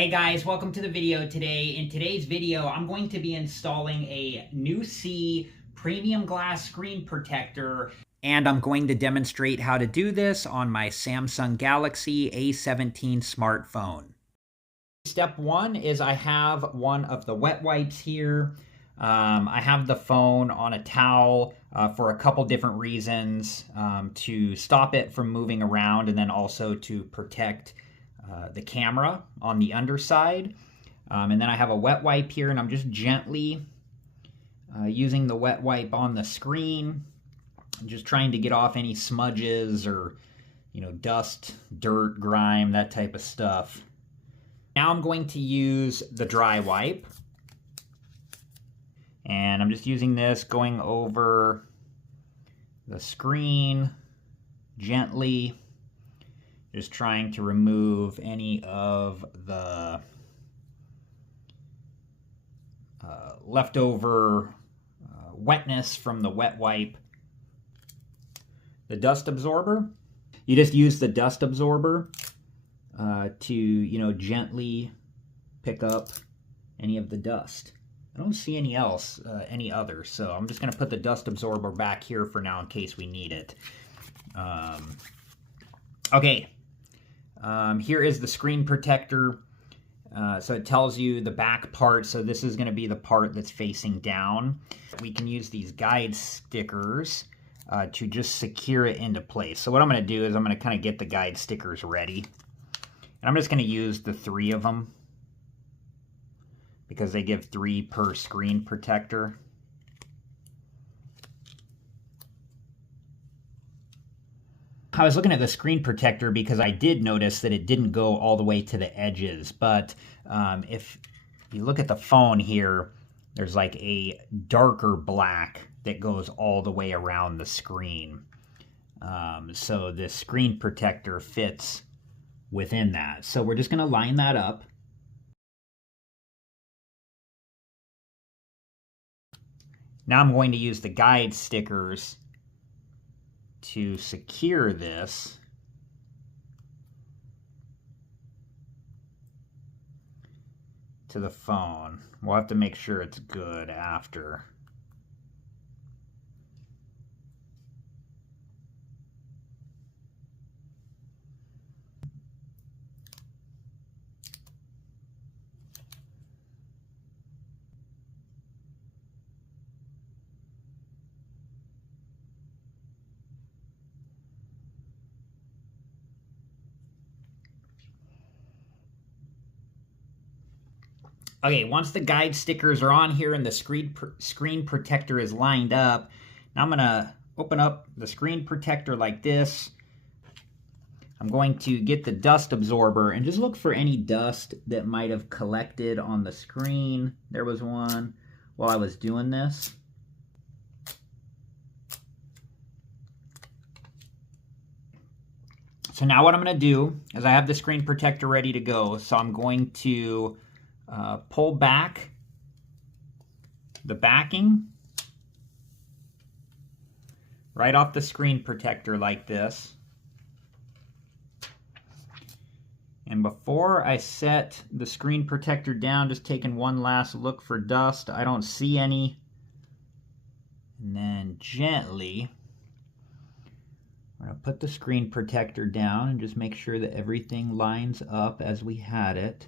Hey guys, welcome to the video today. In today's video, I'm going to be installing a new C premium glass screen protector, and I'm going to demonstrate how to do this on my Samsung Galaxy A17 smartphone. Step one is I have one of the wet wipes here. I have the phone on a towel for a couple different reasons, to stop it from moving around and then also to protect the camera on the underside. And then I have a wet wipe here, and I'm just gently using the wet wipe on the screen, just trying to get off any smudges or, dust, dirt, grime, that type of stuff. Now I'm going to use the dry wipe, and I'm just using this, going over the screen gently, just trying to remove any of the leftover wetness from the wet wipe. The dust absorber, you just use the dust absorber to, gently pick up any of the dust. I don't see any others, so I'm just going to put the dust absorber back here for now in case we need it. Okay. Here is the screen protector. So it tells you the back part. So this is going to be the part that's facing down. We can use these guide stickers to just secure it into place. So what I'm going to do is I'm going to kind of get the guide stickers ready. And I'm just going to use the 3 of them because they give 3 per screen protector. I was looking at the screen protector because I did notice that it didn't go all the way to the edges, but if you look at the phone here, there's like a darker black that goes all the way around the screen. So this screen protector fits within that. So we're just going to line that up. Now I'm going to use the guide stickers to secure this to the phone. We'll have to make sure it's good after. Okay, once the guide stickers are on here and the screen protector is lined up, now I'm going to open up the screen protector like this. I'm going to get the dust absorber and just look for any dust that might have collected on the screen. There was one while I was doing this. So now what I'm going to do is I have the screen protector ready to go, so I'm going to pull back the backing right off the screen protector like this. And before I set the screen protector down, just taking one last look for dust. I don't see any. And then gently, I'm going to put the screen protector down and just make sure that everything lines up as we had it.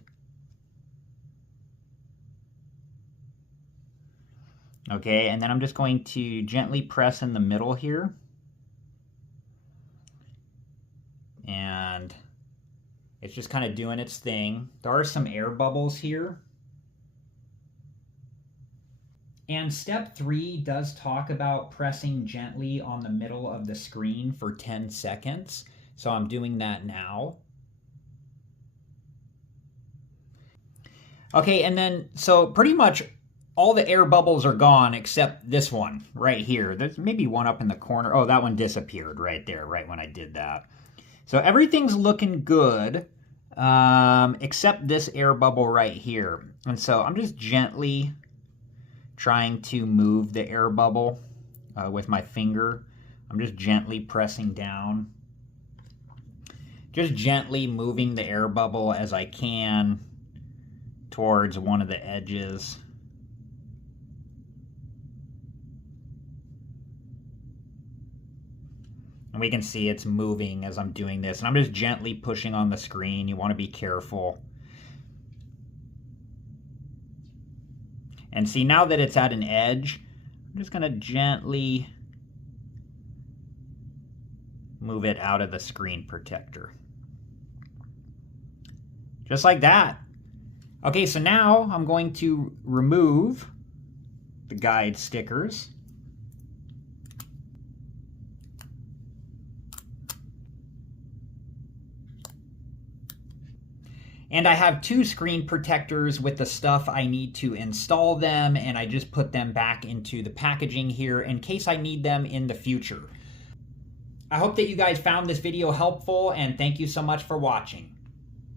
Okay, and then I'm just going to gently press in the middle here. And it's just kind of doing its thing. There are some air bubbles here. And step 3 does talk about pressing gently on the middle of the screen for 10 seconds. So I'm doing that now. Okay, and then, so pretty much all the air bubbles are gone except this one right here. There's maybe one up in the corner. Oh, that one disappeared right there, right when I did that. So everything's looking good, except this air bubble right here. And so I'm just gently trying to move the air bubble with my finger. I'm just gently pressing down. Just gently moving the air bubble as I can towards one of the edges. And we can see it's moving as I'm doing this. And I'm just gently pushing on the screen. You want to be careful. And see, now that it's at an edge, I'm just going to gently move it out of the screen protector. Just like that. Okay, so now I'm going to remove the guide stickers. And I have two screen protectors with the stuff I need to install them, and I just put them back into the packaging here in case I need them in the future. I hope that you guys found this video helpful, and thank you so much for watching.